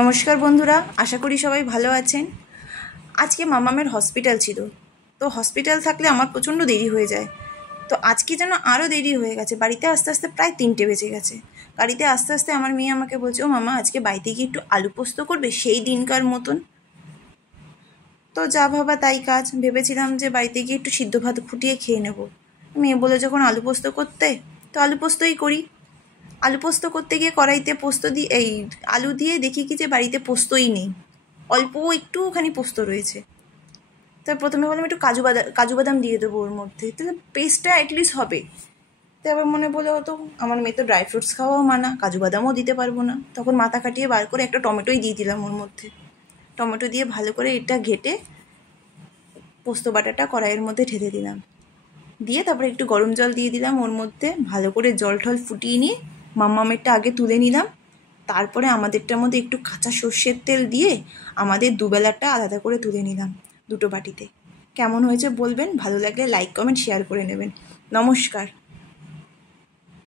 নমস্কার বন্ধুরা, আশা করি সবাই ভালো আছেন। আজকে মামামের হসপিটাল ছিল, তো হসপিটাল থাকলে আমার প্রচণ্ড দেরি হয়ে যায়। তো আজকে যেন আরও দেরি হয়ে গেছে, বাড়িতে আস্তে আস্তে প্রায় 3টে বেজে গেছে। গাড়িতে আস্তে আস্তে আমার মেয়ে আমাকে বলছে, ও মামা আজকে বাড়িতে গিয়ে একটু আলু পোস্ত করবে সেই দিনকার মতন। তো যা ভাবা তাই কাজ, ভেবেছিলাম যে বাড়িতে গিয়ে একটু সিদ্ধ ভাত ফুটিয়ে খেয়ে নেব। মেয়ে বলে যখন আলু পোস্ত করতে, তো আলু পোস্তই করি। আলু পোস্ত করতে গিয়ে কড়াইতে পোস্ত দিয়ে আলু দিয়ে দেখি কি যে বাড়িতে পোস্তই নেই, অল্প একটুখানি পোস্ত রয়েছে। তো প্রথমে বললাম একটু কাজু বাদাম দিয়ে দেবো ওর মধ্যে, তাহলে পেস্টটা অ্যাটলিস্ট হবে। তো আবার মনে বলে হতো আমার মেয়ে তো ড্রাই ফ্রুটস খাওয়াও মানা, কাজু বাদামও দিতে পারবো না। তখন মাথা কাটিয়ে বার করে একটা টমেটোই দিয়ে দিলাম ওর মধ্যে। টমেটো দিয়ে ভালো করে এটা ঘেটে পোস্ত বাটাটা কড়াইয়ের মধ্যে ঢেলে দিলাম, দিয়ে তারপরে একটু গরম জল দিয়ে দিলাম ওর মধ্যে। ভালো করে জল টল ফুটিয়ে নিয়ে মাম্মামেরটা আগে তুলে নিলাম, তারপরে আমাদেরটার মধ্যে একটু কাঁচা সর্ষের তেল দিয়ে আমাদের দুবেলাটা আলাদা করে তুলে নিলাম দুটো বাটিতে। কেমন হয়েছে বলবেন, ভালো লাগলে লাইক কমেন্ট শেয়ার করে নেবেন। নমস্কার।